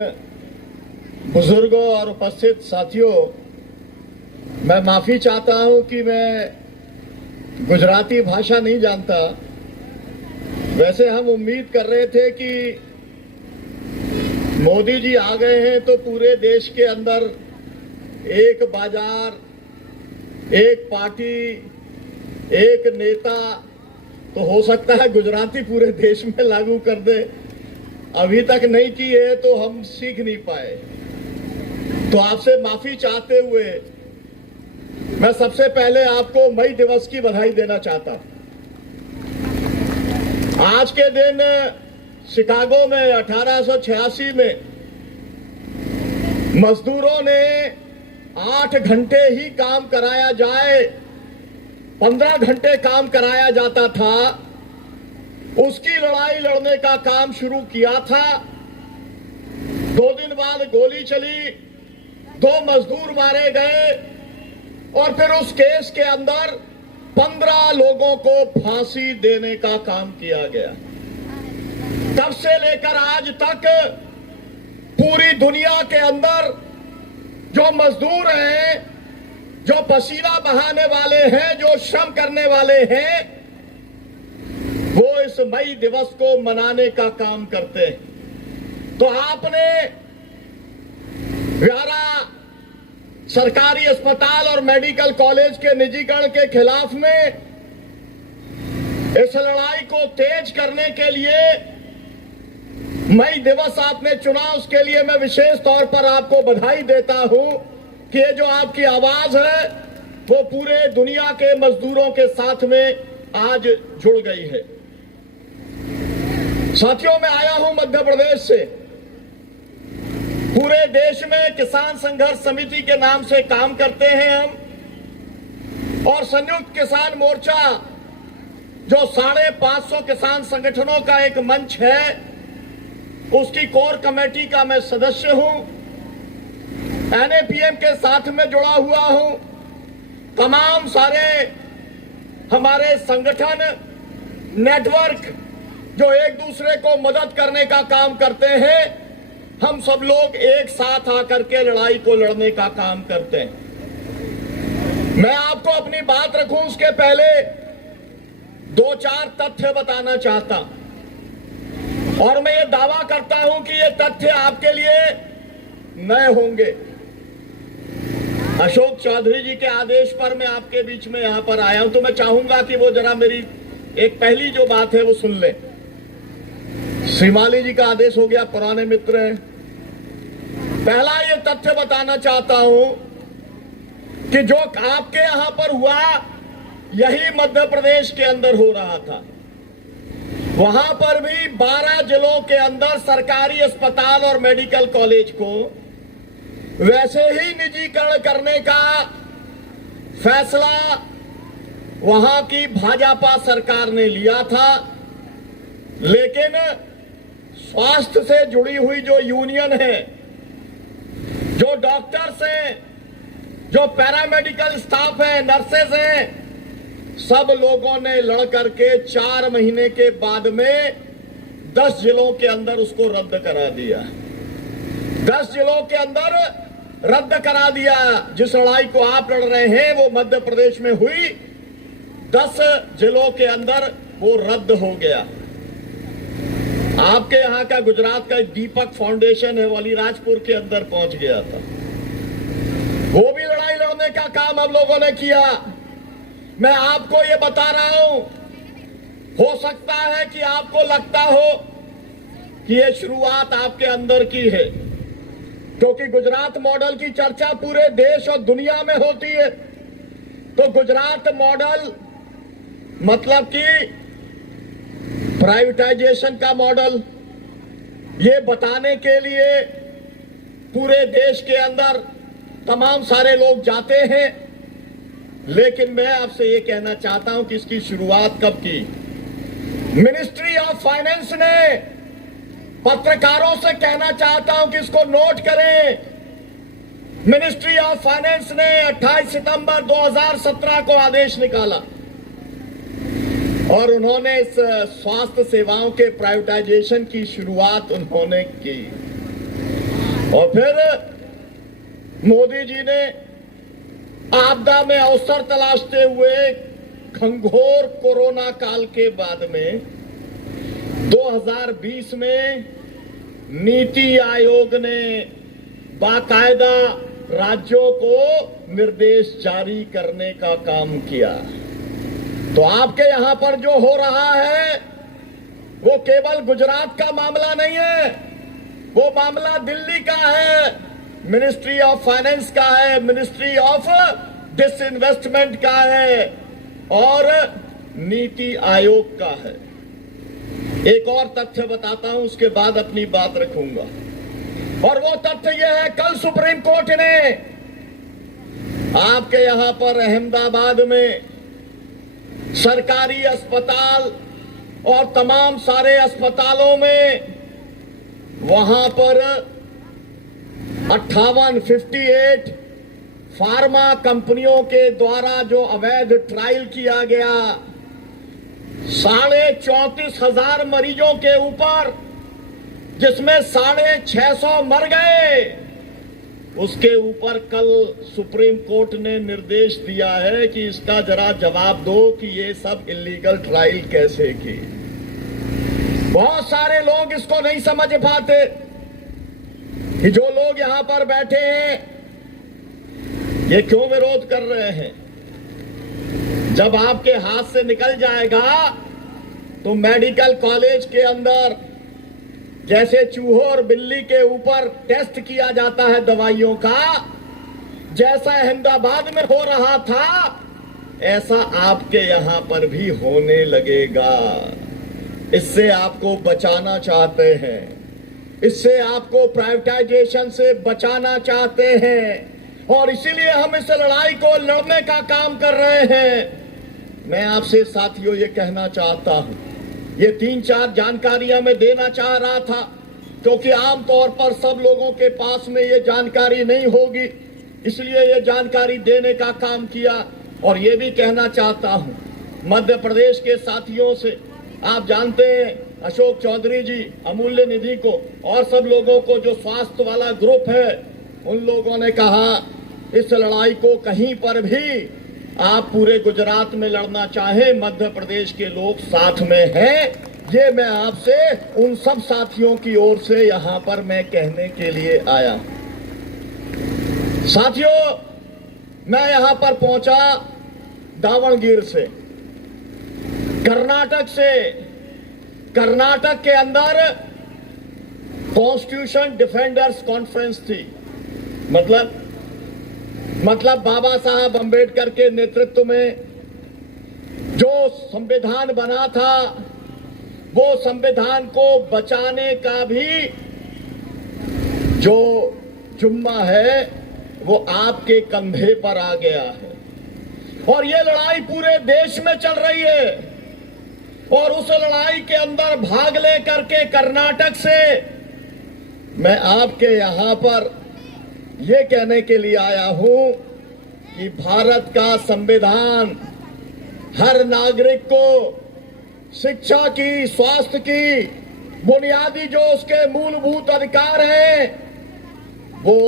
बुजुर्गों और उपस्थित साथियों, मैं माफी चाहता हूं कि मैं गुजराती भाषा नहीं जानता। वैसे हम उम्मीद कर रहे थे कि मोदी जी आ गए हैं तो पूरे देश के अंदर एक बाजार, एक पार्टी, एक नेता, तो हो सकता है गुजराती पूरे देश में लागू कर दे। अभी तक नहीं की है तो हम सीख नहीं पाए। तो आपसे माफी चाहते हुए मैं सबसे पहले आपको मई दिवस की बधाई देना चाहता हूं। आज के दिन शिकागो में 1886 में मजदूरों ने 8 घंटे ही काम कराया जाए, 15 घंटे काम कराया जाता था, उसकी लड़ाई लड़ने का काम शुरू किया था। 2 दिन बाद गोली चली, 2 मजदूर मारे गए और फिर उस केस के अंदर 15 लोगों को फांसी देने का काम किया गया। तब से लेकर आज तक पूरी दुनिया के अंदर जो मजदूर हैं, जो पसीना बहाने वाले हैं, जो श्रम करने वाले हैं, वो इस मई दिवस को मनाने का काम करते हैं। तो आपने 11 सरकारी अस्पताल और मेडिकल कॉलेज के निजीकरण के खिलाफ में इस लड़ाई को तेज करने के लिए मई दिवस आपने चुना। उसके लिए मैं विशेष तौर पर आपको बधाई देता हूं कि ये जो आपकी आवाज है वो पूरे दुनिया के मजदूरों के साथ में आज जुड़ गई है। साथियों, मैं आया हूं मध्य प्रदेश से। पूरे देश में किसान संघर्ष समिति के नाम से काम करते हैं हम, और संयुक्त किसान मोर्चा जो 550 किसान संगठनों का एक मंच है, उसकी कोर कमेटी का मैं सदस्य हूं। NAPM के साथ में जुड़ा हुआ हूं। तमाम सारे हमारे संगठन नेटवर्क जो एक दूसरे को मदद करने का काम करते हैं, हम सब लोग एक साथ आकर के लड़ाई को लड़ने का काम करते हैं। मैं आपको अपनी बात रखूं उसके पहले 2-4 तथ्य बताना चाहता हूं, और मैं ये दावा करता हूं कि ये तथ्य आपके लिए नए होंगे। अशोक चौधरी जी के आदेश पर मैं आपके बीच में यहां पर आया हूं, तो मैं चाहूंगा कि वो जरा मेरी एक पहली जो बात है वो सुन ले। श्रीमाली जी का आदेश हो गया, पुराने मित्र हैं। पहला ये तथ्य बताना चाहता हूं कि जो आपके यहां पर हुआ यही मध्य प्रदेश के अंदर हो रहा था। वहां पर भी 12 जिलों के अंदर सरकारी अस्पताल और मेडिकल कॉलेज को वैसे ही निजीकरण करने का फैसला वहां की भाजपा सरकार ने लिया था। लेकिन स्वास्थ्य से जुड़ी हुई जो यूनियन है, जो डॉक्टर्स हैं, जो पैरामेडिकल स्टाफ है, नर्सेज हैं, सब लोगों ने लड़ करके 4 महीने के बाद में 10 जिलों के अंदर उसको रद्द करा दिया। 10 जिलों के अंदर रद्द करा दिया। जिस लड़ाई को आप लड़ रहे हैं वो मध्य प्रदेश में हुई, 10 जिलों के अंदर वो रद्द हो गया। आपके यहाँ का गुजरात का दीपक फाउंडेशन है, वो अलीराजपुर के अंदर पहुंच गया था। वो भी लड़ाई लड़ने का काम हम लोगों ने किया। मैं आपको ये बता रहा हूं, हो सकता है कि आपको लगता हो कि ये शुरुआत आपके अंदर की है, क्योंकि गुजरात मॉडल की चर्चा पूरे देश और दुनिया में होती है। तो गुजरात मॉडल मतलब कि प्राइवेटाइजेशन का मॉडल, ये बताने के लिए पूरे देश के अंदर तमाम सारे लोग जाते हैं। लेकिन मैं आपसे ये कहना चाहता हूं कि इसकी शुरुआत कब की। मिनिस्ट्री ऑफ फाइनेंस ने, पत्रकारों से कहना चाहता हूं कि इसको नोट करें, मिनिस्ट्री ऑफ फाइनेंस ने 28 सितंबर 2017 को आदेश निकाला और उन्होंने इस स्वास्थ्य सेवाओं के प्राइवेटाइजेशन की शुरुआत उन्होंने की। और फिर मोदी जी ने आपदा में अवसर तलाशते हुए घंघोर कोरोना काल के बाद में 2020 में नीति आयोग ने बाकायदा राज्यों को निर्देश जारी करने का काम किया। तो आपके यहां पर जो हो रहा है वो केवल गुजरात का मामला नहीं है, वो मामला दिल्ली का है, मिनिस्ट्री ऑफ फाइनेंस का है, मिनिस्ट्री ऑफ डिसइन्वेस्टमेंट का है और नीति आयोग का है। एक और तथ्य बताता हूं, उसके बाद अपनी बात रखूंगा। और वो तथ्य यह है, कल सुप्रीम कोर्ट ने आपके यहां पर अहमदाबाद में सरकारी अस्पताल और तमाम सारे अस्पतालों में वहां पर 58 फार्मा कंपनियों के द्वारा जो अवैध ट्रायल किया गया, 34,500 मरीजों के ऊपर, जिसमें 650 मर गए, उसके ऊपर कल सुप्रीम कोर्ट ने निर्देश दिया है कि इसका जरा जवाब दो कि ये सब इलीगल ट्रायल कैसे की। बहुत सारे लोग इसको नहीं समझ पाते कि जो लोग यहां पर बैठे हैं ये क्यों विरोध कर रहे हैं। जब आपके हाथ से निकल जाएगा तो मेडिकल कॉलेज के अंदर जैसे चूहों और बिल्ली के ऊपर टेस्ट किया जाता है दवाइयों का, जैसा अहमदाबाद में हो रहा था ऐसा आपके यहां पर भी होने लगेगा। इससे आपको बचाना चाहते हैं, इससे आपको प्राइवेटाइजेशन से बचाना चाहते हैं और इसीलिए हम इस लड़ाई को लड़ने का काम कर रहे हैं। मैं आपसे साथियों ये कहना चाहता हूं, ये 3-4 जानकारियां मैं देना चाह रहा था क्योंकि आमतौर पर सब लोगों के पास में ये जानकारी नहीं होगी, इसलिए ये जानकारी देने का काम किया। और ये भी कहना चाहता हूं मध्य प्रदेश के साथियों से, आप जानते हैं अशोक चौधरी जी, अमूल्य निधि को और सब लोगों को जो स्वास्थ्य वाला ग्रुप है, उन लोगों ने कहा इस लड़ाई को कहीं पर भी आप पूरे गुजरात में लड़ना चाहें, मध्य प्रदेश के लोग साथ में हैं। ये मैं आपसे उन सब साथियों की ओर से यहां पर मैं कहने के लिए आया। साथियों, मैं यहां पर पहुंचा दावणगिर से, कर्नाटक से। कर्नाटक के अंदर कॉन्स्टिट्यूशन डिफेंडर्स कॉन्फ्रेंस थी, मतलब बाबा साहब अंबेडकर के नेतृत्व में जो संविधान बना था, वो संविधान को बचाने का भी जो जुम्मा है वो आपके कंधे पर आ गया है। और ये लड़ाई पूरे देश में चल रही है और उस लड़ाई के अंदर भाग ले करके कर्नाटक से मैं आपके यहां पर ये कहने के लिए आया हूं कि भारत का संविधान हर नागरिक को शिक्षा की, स्वास्थ्य की, बुनियादी जो उसके मूलभूत अधिकार हैं वो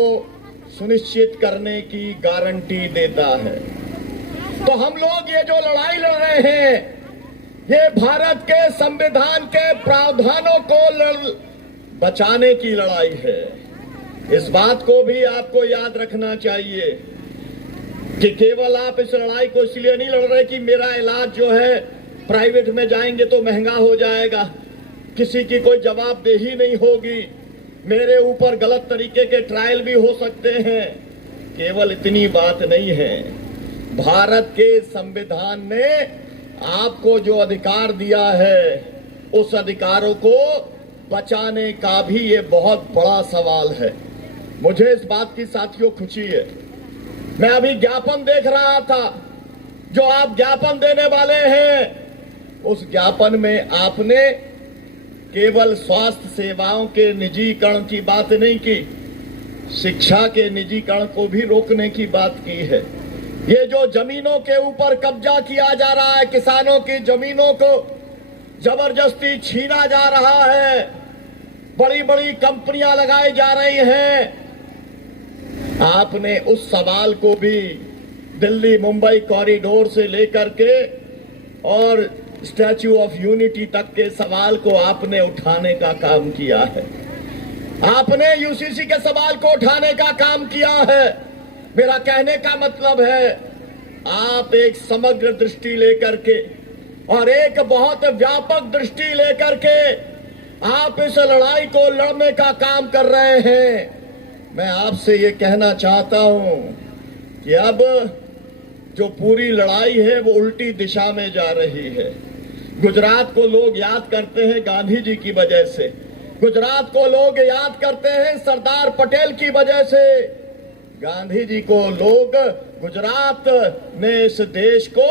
सुनिश्चित करने की गारंटी देता है। तो हम लोग ये जो लड़ाई लड़ रहे हैं ये भारत के संविधान के प्रावधानों को बचाने की लड़ाई है। इस बात को भी आपको याद रखना चाहिए कि केवल आप इस लड़ाई को इसलिए नहीं लड़ रहे कि मेरा इलाज जो है प्राइवेट में जाएंगे तो महंगा हो जाएगा, किसी की कोई जवाबदेही नहीं होगी, मेरे ऊपर गलत तरीके के ट्रायल भी हो सकते हैं। केवल इतनी बात नहीं है, भारत के संविधान ने आपको जो अधिकार दिया है उस अधिकारों को बचाने का भी ये बहुत बड़ा सवाल है। मुझे इस बात की साथियों खुशी है, मैं अभी ज्ञापन देख रहा था, जो आप ज्ञापन देने वाले हैं उस ज्ञापन में आपने केवल स्वास्थ्य सेवाओं के निजीकरण की बात नहीं की, शिक्षा के निजीकरण को भी रोकने की बात की है। ये जो जमीनों के ऊपर कब्जा किया जा रहा है, किसानों की जमीनों को जबरदस्ती छीना जा रहा है, बड़ी बड़ी कंपनियां लगाई जा रही हैं। आपने उस सवाल को भी दिल्ली मुंबई कॉरिडोर से लेकर के और स्टैच्यू ऑफ यूनिटी तक के सवाल को आपने उठाने का काम किया है। आपने यूसीसी के सवाल को उठाने का काम किया है। मेरा कहने का मतलब है, आप एक समग्र दृष्टि लेकर के और एक बहुत व्यापक दृष्टि लेकर के आप इस लड़ाई को लड़ने का काम कर रहे हैं। मैं आपसे ये कहना चाहता हूं कि अब जो पूरी लड़ाई है वो उल्टी दिशा में जा रही है। गुजरात को लोग याद करते हैं गांधी जी की वजह से, गुजरात को लोग याद करते हैं सरदार पटेल की वजह से। गांधी जी को लोग, गुजरात ने इस देश को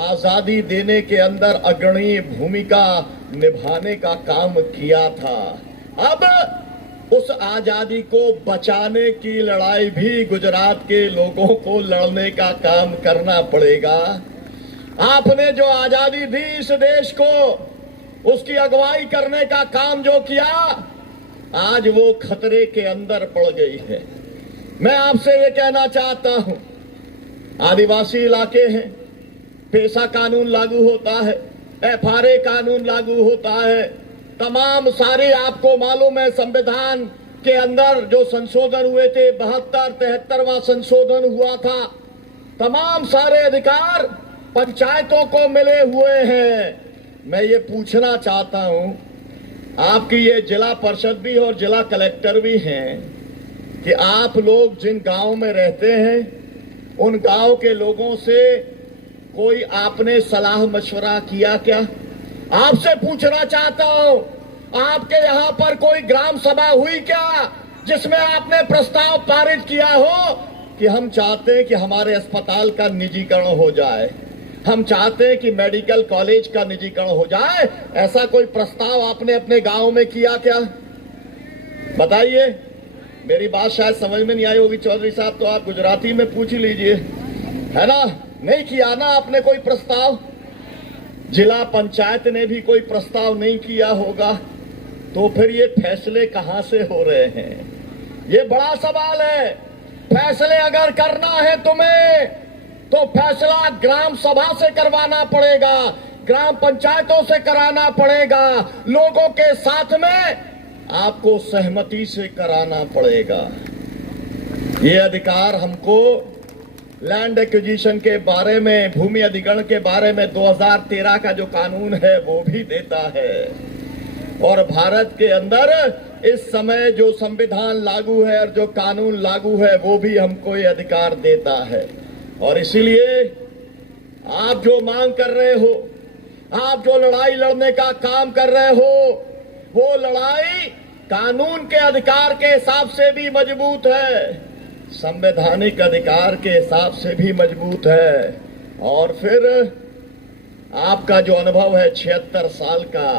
आजादी देने के अंदर अग्रणी भूमिका निभाने का काम किया था। अब उस आजादी को बचाने की लड़ाई भी गुजरात के लोगों को लड़ने का काम करना पड़ेगा। आपने जो आजादी दी इस देश को, उसकी अगुवाई करने का काम जो किया, आज वो खतरे के अंदर पड़ गई है। मैं आपसे ये कहना चाहता हूं, आदिवासी इलाके हैं, पेशा कानून लागू होता है, एफआरए कानून लागू होता है, तमाम सारे आपको मालूम है संविधान के अंदर जो संशोधन हुए थे, 72-73वां संशोधन हुआ था। तमाम सारे अधिकार पंचायतों को मिले हुए हैं। मैं ये पूछना चाहता हूं, आपकी ये जिला परिषद भी और जिला कलेक्टर भी हैं कि आप लोग जिन गांव में रहते हैं उन गांव के लोगों से कोई आपने सलाह मशवरा किया क्या? आपसे पूछना चाहता हूं, आपके यहां पर कोई ग्राम सभा हुई क्या जिसमें आपने प्रस्ताव पारित किया हो कि हम चाहते हैं कि हमारे अस्पताल का निजीकरण हो जाए, हम चाहते हैं कि मेडिकल कॉलेज का निजीकरण हो जाए? ऐसा कोई प्रस्ताव आपने अपने गांव में किया क्या? बताइए। मेरी बात शायद समझ में नहीं आई होगी चौधरी साहब, तो आप गुजराती में पूछ लीजिए, है ना? नहीं किया ना आपने कोई प्रस्ताव? जिला पंचायत ने भी कोई प्रस्ताव नहीं किया होगा, तो फिर ये फैसले कहां से हो रहे हैं? ये बड़ा सवाल है। फैसले अगर करना है तुम्हें तो फैसला ग्राम सभा से करवाना पड़ेगा, ग्राम पंचायतों से कराना पड़ेगा, लोगों के साथ में आपको सहमति से कराना पड़ेगा। ये अधिकार हमको लैंड एक्विजिशन के बारे में, भूमि अधिग्रहण के बारे में 2013 का जो कानून है वो भी देता है। और भारत के अंदर इस समय जो संविधान लागू है और जो कानून लागू है वो भी हमको ये अधिकार देता है। और इसीलिए आप जो मांग कर रहे हो, आप जो लड़ाई लड़ने का काम कर रहे हो, वो लड़ाई कानून के अधिकार के हिसाब से भी मजबूत है, संवैधानिक अधिकार के हिसाब से भी मजबूत है। और फिर आपका जो अनुभव है 76 साल का,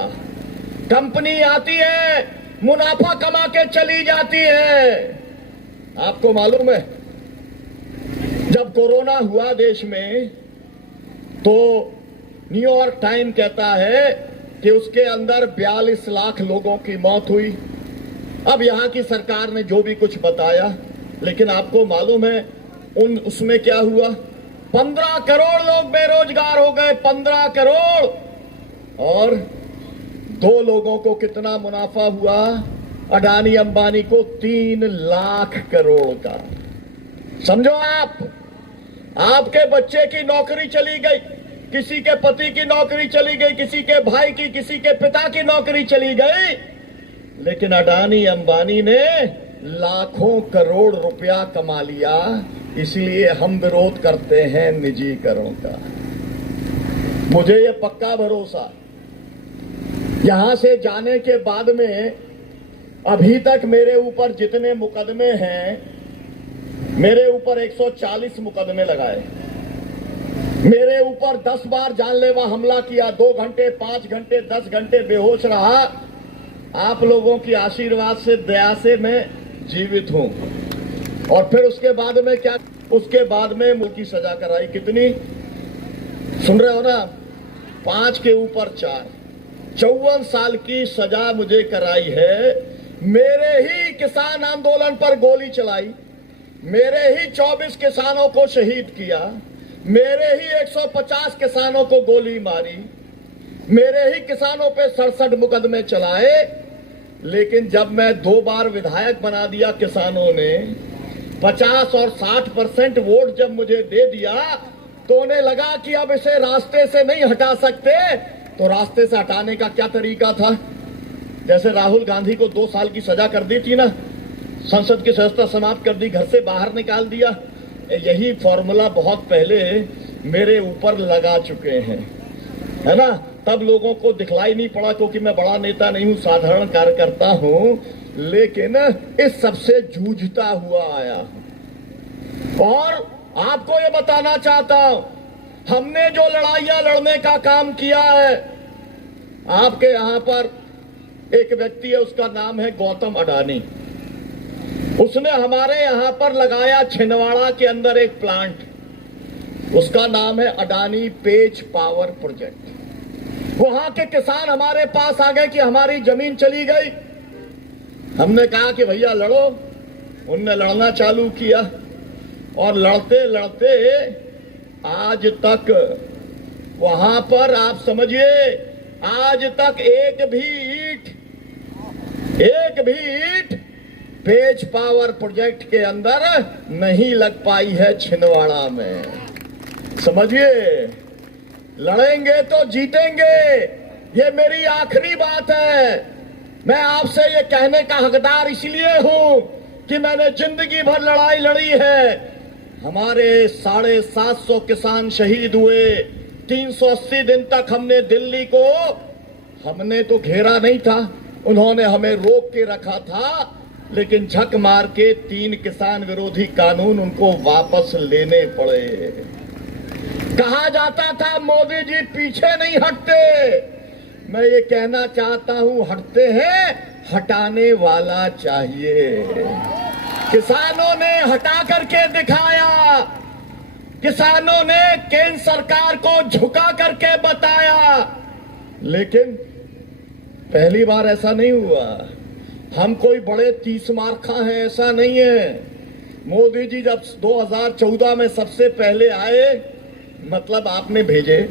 कंपनी आती है, मुनाफा कमा के चली जाती है। आपको मालूम है जब कोरोना हुआ देश में तो न्यूयॉर्क टाइम कहता है कि उसके अंदर 42 लाख लोगों की मौत हुई। अब यहां की सरकार ने जो भी कुछ बताया, लेकिन आपको मालूम है उसमें क्या हुआ? 15 करोड़ लोग बेरोजगार हो गए, 15 करोड़। और 2 लोगों को कितना मुनाफा हुआ? अडानी अंबानी को 3 लाख करोड़ का। समझो आप, आपके बच्चे की नौकरी चली गई, किसी के पति की नौकरी चली गई, किसी के भाई की, किसी के पिता की नौकरी चली गई, लेकिन अडानी अंबानी ने लाखों करोड़ रुपया कमा लिया। इसलिए हम विरोध करते हैं निजीकरण का। मुझे ये पक्का भरोसा, यहां से जाने के बाद में अभी तक मेरे ऊपर जितने मुकदमे हैं, मेरे ऊपर 140 मुकदमे लगाए, मेरे ऊपर 10 बार जानलेवा हमला किया, 2 घंटे 5 घंटे 10 घंटे बेहोश रहा। आप लोगों की आशीर्वाद से, दया से मैं जीवित हूं। और फिर उसके बाद में क्या? उसके बाद में मुल्क की सजा कराई। कितनी? सुन रहे हो ना? 5 के ऊपर 4। 54 साल की सजा मुझे कराई है। मेरे ही किसान आंदोलन पर गोली चलाई, मेरे ही 24 किसानों को शहीद किया, मेरे ही 150 किसानों को गोली मारी, मेरे ही किसानों पे 67 मुकदमे चलाए। लेकिन जब मैं 2 बार विधायक बना दिया किसानों ने, 50 और 60% वोट जब मुझे दे दिया, तो उन्हें लगा कि अब इसे रास्ते से नहीं हटा सकते। तो रास्ते से हटाने का क्या तरीका था? जैसे राहुल गांधी को 2 साल की सजा कर दी थी ना, संसद की सदस्यता समाप्त कर दी, घर से बाहर निकाल दिया। यही फॉर्मूला बहुत पहले मेरे ऊपर लगा चुके हैं, है ना। तब लोगों को दिखलाई नहीं पड़ा, क्योंकि मैं बड़ा नेता नहीं हूं, साधारण कार्यकर्ता हूं। लेकिन इस सबसे जूझता हुआ आया हूं। और आपको ये बताना चाहता हूं, हमने जो लड़ाइयां लड़ने का काम किया है, आपके यहां पर एक व्यक्ति है, उसका नाम है गौतम अडानी। उसने हमारे यहां पर लगाया छिंदवाड़ा के अंदर एक प्लांट, उसका नाम है अडानी पेच पावर प्रोजेक्ट। वहां के किसान हमारे पास आ गए कि हमारी जमीन चली गई। हमने कहा कि भैया लड़ो। उनने लड़ना चालू किया और लड़ते लड़ते आज तक वहां पर, आप समझिए, आज तक एक भी ईंट पेच पावर प्रोजेक्ट के अंदर नहीं लग पाई है छिंदवाड़ा में। समझिए, लड़ेंगे तो जीतेंगे, ये मेरी आखिरी बात है। मैं आपसे ये कहने का हकदार इसलिए हूं कि मैंने जिंदगी भर लड़ाई लड़ी है। हमारे 750 किसान शहीद हुए। 380 दिन तक हमने दिल्ली को, हमने तो घेरा नहीं था, उन्होंने हमें रोक के रखा था। लेकिन झक मार के 3 किसान विरोधी कानून उनको वापस लेने पड़े। कहा जाता था मोदी जी पीछे नहीं हटते। मैं ये कहना चाहता हूं, हटते हैं, हटाने वाला चाहिए। किसानों ने हटा करके दिखाया, किसानों ने केंद्र सरकार को झुका करके बताया। लेकिन पहली बार ऐसा नहीं हुआ। हम कोई बड़े 30 मार्खा हैं, ऐसा नहीं है। मोदी जी जब 2014 में सबसे पहले आए, मतलब आपने भेजे,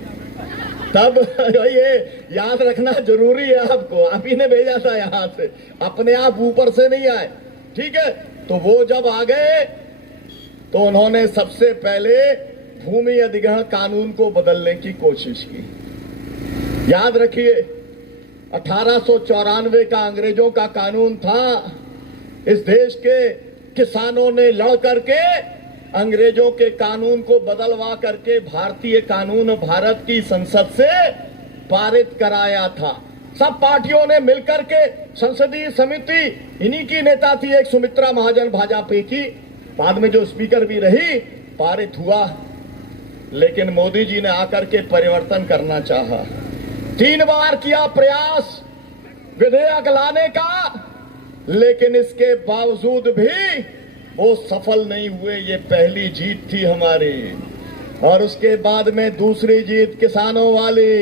तब ये याद रखना जरूरी है आपको, आप ही ने भेजा था यहां से, अपने आप ऊपर से नहीं आए, ठीक है। तो वो जब आ गए तो उन्होंने सबसे पहले भूमि अधिग्रहण कानून को बदलने की कोशिश की। याद रखिए, 1894 का अंग्रेजों का कानून था। इस देश के किसानों ने लड़ करके अंग्रेजों के कानून को बदलवा करके भारतीय कानून भारत की संसद से पारित कराया था। सब पार्टियों ने मिलकर के, संसदीय समिति, इन्हीं की नेता थी एक सुमित्रा महाजन भाजपा की, बाद में जो स्पीकर भी रही, पारित हुआ। लेकिन मोदी जी ने आकर के परिवर्तन करना चाहा। 3 बार किया प्रयास विधेयक लाने का, लेकिन इसके बावजूद भी वो सफल नहीं हुए। ये पहली जीत थी हमारी। और उसके बाद में दूसरी जीत किसानों वाली।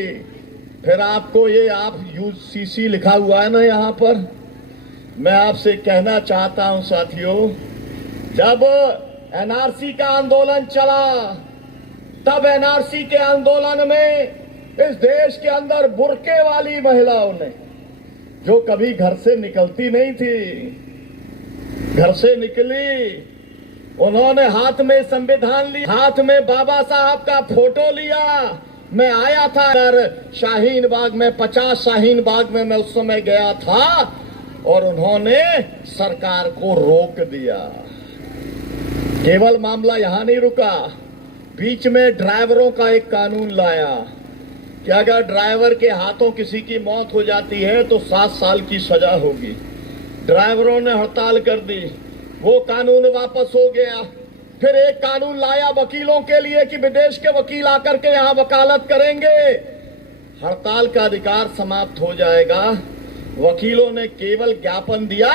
फिर आपको ये, आप यूसीसी लिखा हुआ है ना यहाँ पर, मैं आपसे कहना चाहता हूं साथियों, जब एनआरसी का आंदोलन चला, तब एनआरसी के आंदोलन में इस देश के अंदर बुर्के वाली महिलाओं ने, जो कभी घर से निकलती नहीं थी, घर से निकली, उन्होंने हाथ में संविधान लिया, हाथ में बाबा साहब का फोटो लिया। मैं आया था शाहीन बाग में, 50 शाहीन बाग में मैं उस समय गया था, और उन्होंने सरकार को रोक दिया। केवल मामला यहां नहीं रुका, बीच में ड्राइवरों का एक कानून लाया कि अगर ड्राइवर के हाथों किसी की मौत हो जाती है तो 7 साल की सजा होगी। ड्राइवरों ने हड़ताल कर दी, वो कानून वापस हो गया। फिर एक कानून लाया वकीलों के लिए कि विदेश के वकील आकर के यहाँ वकालत करेंगे, हड़ताल का अधिकार समाप्त हो जाएगा। वकीलों ने केवल ज्ञापन दिया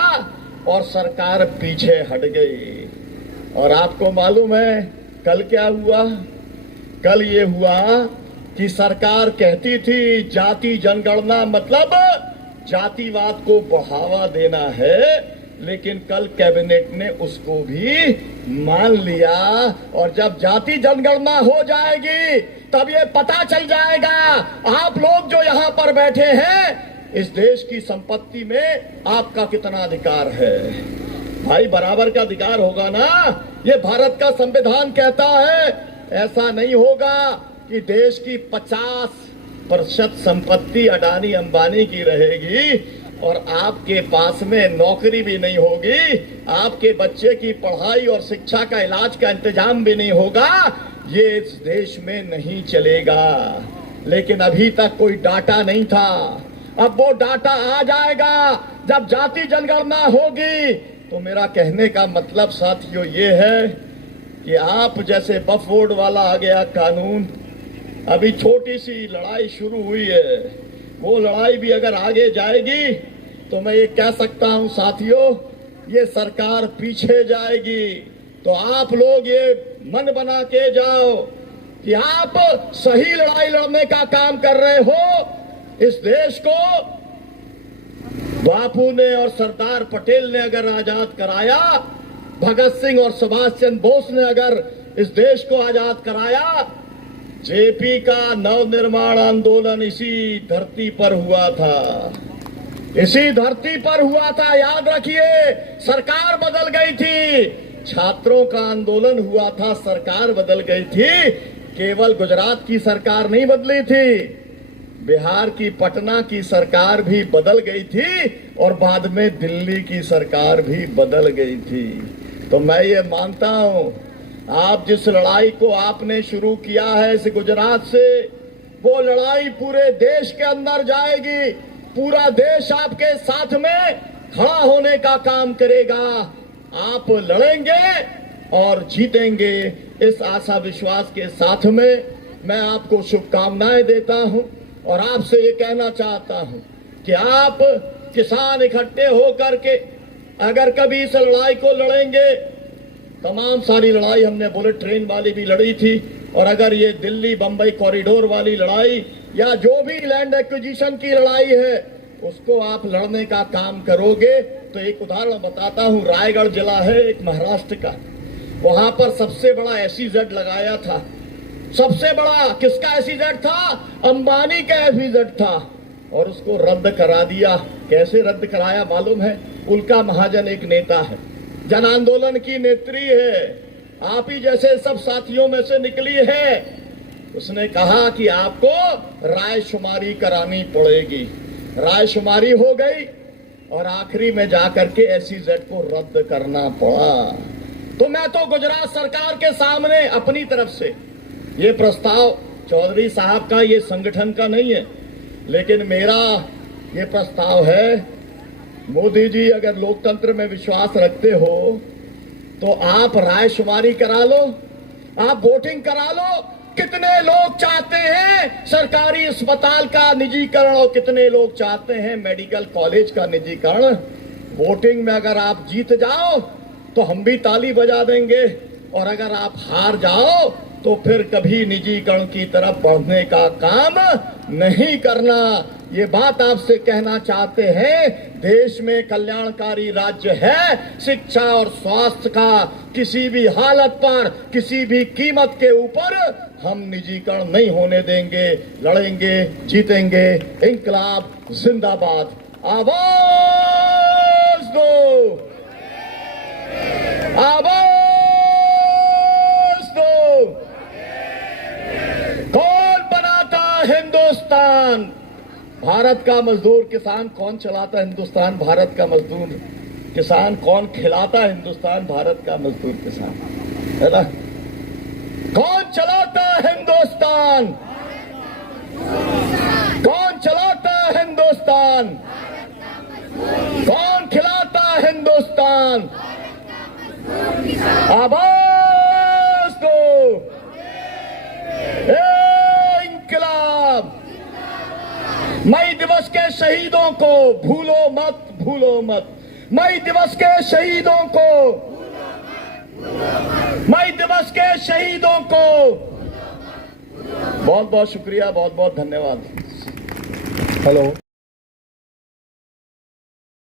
और सरकार पीछे हट गई। और आपको मालूम है कल क्या हुआ? कल ये हुआ कि सरकार कहती थी जाति जनगणना मतलब जातिवाद को बढ़ावा देना है, लेकिन कल कैबिनेट ने उसको भी मान लिया। और जब जाति जनगणना हो जाएगी तब ये पता चल जाएगा आप लोग जो यहाँ पर बैठे हैं इस देश की संपत्ति में आपका कितना अधिकार है। भाई बराबर का अधिकार होगा ना, ये भारत का संविधान कहता है। ऐसा नहीं होगा कि देश की 50% संपत्ति अडानी अंबानी की रहेगी और आपके पास में नौकरी भी नहीं होगी, आपके बच्चे की पढ़ाई और शिक्षा का इलाज का इंतजाम भी नहीं होगा। ये इस देश में नहीं चलेगा। लेकिन अभी तक कोई डाटा नहीं था, अब वो डाटा आ जाएगा जब जाति जनगणना होगी। तो मेरा कहने का मतलब साथियों ये है कि आप जैसे वक्फ बोर्ड वाला आ गया कानून, अभी छोटी सी लड़ाई शुरू हुई है, वो लड़ाई भी अगर आगे जाएगी तो मैं ये कह सकता हूं साथियों, ये सरकार पीछे जाएगी। तो आप लोग ये मन बना के जाओ कि आप सही लड़ाई लड़ने का काम कर रहे हो। इस देश को बापू ने और सरदार पटेल ने अगर आजाद कराया, भगत सिंह और सुभाष चंद्र बोस ने अगर इस देश को आजाद कराया, जेपी का नवनिर्माण आंदोलन इसी धरती पर हुआ था, इसी धरती पर हुआ था। याद रखिए, सरकार बदल गई थी, छात्रों का आंदोलन हुआ था, सरकार बदल गई थी। केवल गुजरात की सरकार नहीं बदली थी, बिहार की पटना की सरकार भी बदल गई थी और बाद में दिल्ली की सरकार भी बदल गई थी। तो मैं ये मानता हूं आप जिस लड़ाई को आपने शुरू किया है इस गुजरात से, वो लड़ाई पूरे देश के अंदर जाएगी। पूरा देश आपके साथ में खड़ा होने का काम करेगा। आप लड़ेंगे और जीतेंगे, इस आशा विश्वास के साथ में मैं आपको शुभकामनाएं देता हूं और आपसे ये कहना चाहता हूं कि आप किसान इकट्ठे होकर के अगर कभी इस लड़ाई को लड़ेंगे, तमाम सारी लड़ाई हमने बुलेट ट्रेन वाली भी लड़ी थी, और अगर ये दिल्ली बंबई कॉरिडोर वाली लड़ाई या जो भी लैंड एक्विजिशन की लड़ाई है उसको आप लड़ने का काम करोगे। तो एक उदाहरण बताता हूं, रायगढ़ जिला है एक महाराष्ट्र का, वहां पर सबसे बड़ा एसईजेड लगाया था। सबसे बड़ा किसका एसईजेड था? अंबानी का एसईजेड था, और उसको रद्द करा दिया। कैसे रद्द कराया मालूम है? उल्का महाजन एक नेता है, जन आंदोलन की नेत्री है, आप ही जैसे सब साथियों में से निकली है। उसने कहा कि आपको रायशुमारी करानी पड़ेगी। रायशुमारी हो गई और आखिरी में जाकर के एसईजेड को रद्द करना पड़ा। तो मैं तो गुजरात सरकार के सामने अपनी तरफ से ये प्रस्ताव, चौधरी साहब का ये संगठन का नहीं है, लेकिन मेरा ये प्रस्ताव है, मोदी जी अगर लोकतंत्र में विश्वास रखते हो तो आप रायशुमारी करा लो, आप वोटिंग करा लो। कितने लोग चाहते हैं सरकारी अस्पताल का निजीकरण और कितने लोग चाहते हैं मेडिकल कॉलेज का निजीकरण? वोटिंग में अगर आप जीत जाओ तो हम भी ताली बजा देंगे, और अगर आप हार जाओ तो फिर कभी निजीकरण की तरफ बढ़ने का काम नहीं करना। ये बात आपसे कहना चाहते हैं, देश में कल्याणकारी राज्य है, शिक्षा और स्वास्थ्य का किसी भी हालत पर किसी भी कीमत के ऊपर हम निजीकरण नहीं होने देंगे। लड़ेंगे, जीतेंगे। इंकलाब जिंदाबाद। आवाज दो, आवाज दो। कौन बनाता हिंदुस्तान? भारत का मजदूर किसान कौन चलाता हिंदुस्तान? भारत का मजदूर किसान कौन खिलाता हिंदुस्तान? भारत का मजदूर किसान, है ना? कौन चलाता हिंदुस्तान? कौन चलाता हिंदुस्तान? कौन खिलाता हिंदुस्तान? आवाज दो। इंकलाब। मई दिवस के शहीदों को भूलो मत, भूलो मत। मई दिवस के शहीदों को, मई दिवस के शहीदों को बहुत बहुत शुक्रिया, बहुत बहुत धन्यवाद। हेलो।